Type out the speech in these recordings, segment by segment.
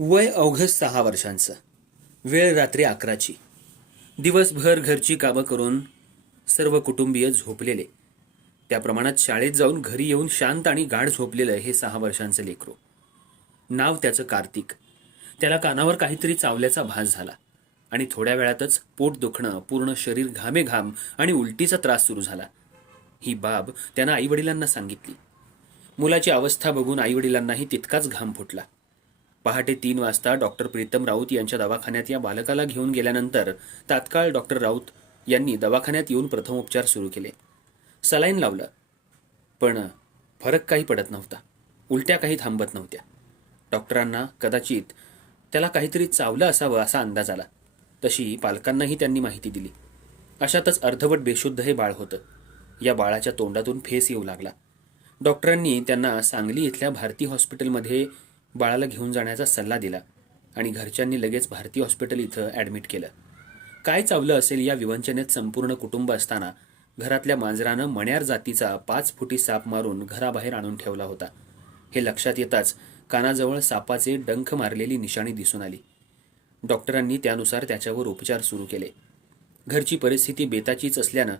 वय अवघ सहा वर्षांचं. वेळ रात्री अकराची. दिवसभर घरची कामं करून सर्व कुटुंबीय झोपलेले. त्या प्रमाणात शाळेत जाऊन घरी येऊन शांत आणि गाढ झोपलेलं हे सहा वर्षांचं लेकरो. नाव त्याचं कार्तिक. त्याला कानावर काहीतरी चावल्याचा भास झाला आणि थोड्या वेळातच पोट दुखणं पूर्ण शरीर घामेघाम आणि उलटीचा त्रास सुरू झाला. ही बाब त्यानं आईवडिलांना सांगितली. मुलाची अवस्था बघून आईवडिलांनाही तितकाच घाम फुटला. पहाटे तीन वाजता डॉक्टर प्रीतम राऊत यांच्या दवाखान्यात या बालकाला घेऊन गेल्यानंतर तात्काळ डॉक्टर राऊत यांनी दवाखान्यात येऊन प्रथमोपचार सुरू केले. सलाईन लावलं. पण फरक काही पडत नव्हता. उलट्या काही थांबत नव्हत्या. डॉक्टरांना कदाचित त्याला काहीतरी चावलं असावं असा अंदाज आला. तशी पालकांनाही त्यांनी माहिती दिली. अशातच अर्धवट बेशुद्ध हे बाळ होतं. या बाळाच्या तोंडातून फेस येऊ लागला. डॉक्टरांनी त्यांना सांगली इथल्या भारती हॉस्पिटलमध्ये बाळाला घेऊन जाण्याचा सल्ला दिला आणि घरच्यांनी लगेच भारती हॉस्पिटल इथं ॲडमिट केलं. काय चावलं असेल या विवंचनेत संपूर्ण कुटुंब असताना? घरातल्या मांजरानं मण्यार जातीचा पाच फुटी साप मारून घराबाहेर आणून ठेवला होता. हे लक्षात येताच कानाजवळ सापाचे डंख मारलेली निशाणी दिसून आली. डॉक्टरांनी त्यानुसार त्याच्यावर उपचार सुरू केले. घरची परिस्थिती बेताचीच असल्यानं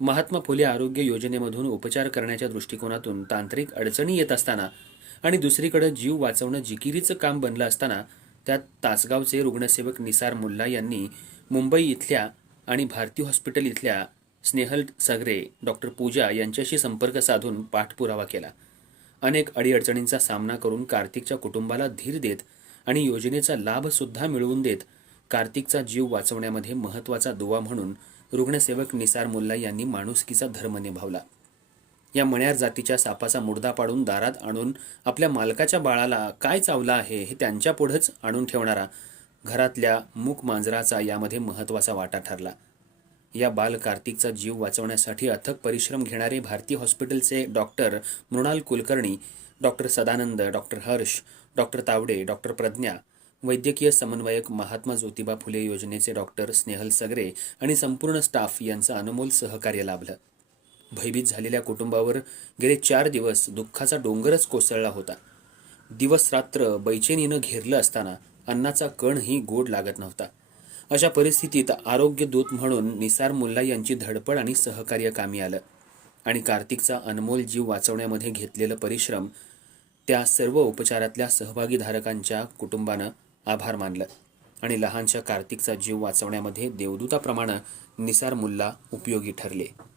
महात्मा फुले आरोग्य योजनेमधून उपचार करण्याच्या दृष्टिकोनातून तांत्रिक अडचणी येत असताना आणि दुसरीकडे जीव वाचवणं जिकिरीचं काम बनलं असताना त्यात तासगावचे रुग्णसेवक निसार मुल्ला यांनी मुंबई इथल्या आणि भारती हॉस्पिटल इथल्या स्नेहल सगरे डॉक्टर पूजा यांच्याशी संपर्क साधून पाठपुरावा केला. अनेक अडीअडचणींचा सामना करून कार्तिकच्या कुटुंबाला धीर देत आणि योजनेचा लाभसुद्धा मिळवून देत कार्तिकचा जीव वाचवण्यामध्ये महत्त्वाचा दुवा म्हणून रुग्णसेवक निसार मुल्ला यांनी माणुसकीचा धर्म निभावला. या मण्यार जातीच्या सापाचा मुडदा पाडून दारात आणून आपल्या मालकाच्या बाळाला काय चावलं आहे हे त्यांच्या पुढंच आणून ठेवणारा घरातल्या मूक मांजराचा यामध्ये महत्त्वाचा वाटा ठरला. या बाल कार्तिकचा जीव वाचवण्यासाठी अथक परिश्रम घेणारे भारतीय हॉस्पिटलचे doctor Mrinal Kulkarni doctor Sadanand doctor Harsh doctor Tawde doctor Pragya वैद्यकीय समन्वयक महात्मा ज्योतिबा फुले योजनेचे डॉक्टर स्नेहल सगरे आणि संपूर्ण स्टाफ यांचं अनमोल सहकार्य लाभलं. भयभीत झालेल्या कुटुंबावर गेले चार दिवस दुःखाचा डोंगरच कोसळला होता. दिवस रात्र बैचेनीनं घेरलं असताना अन्नाचा कणही गोड लागत नव्हता. अशा परिस्थितीत आरोग्य दूत म्हणून निसार मुल्ला यांची धडपड आणि सहकार्य कामी आलं आणि कार्तिकचा अनमोल जीव वाचवण्यामध्ये घेतलेलं परिश्रम त्या सर्व उपचारातल्या सहभागी धारकांच्या कुटुंबानं आभार मानलं. आणि लहानशा कार्तिकचा जीव वाचवण्यामध्ये देवदूताप्रमाणे निसार मुल्ला उपयोगी ठरले.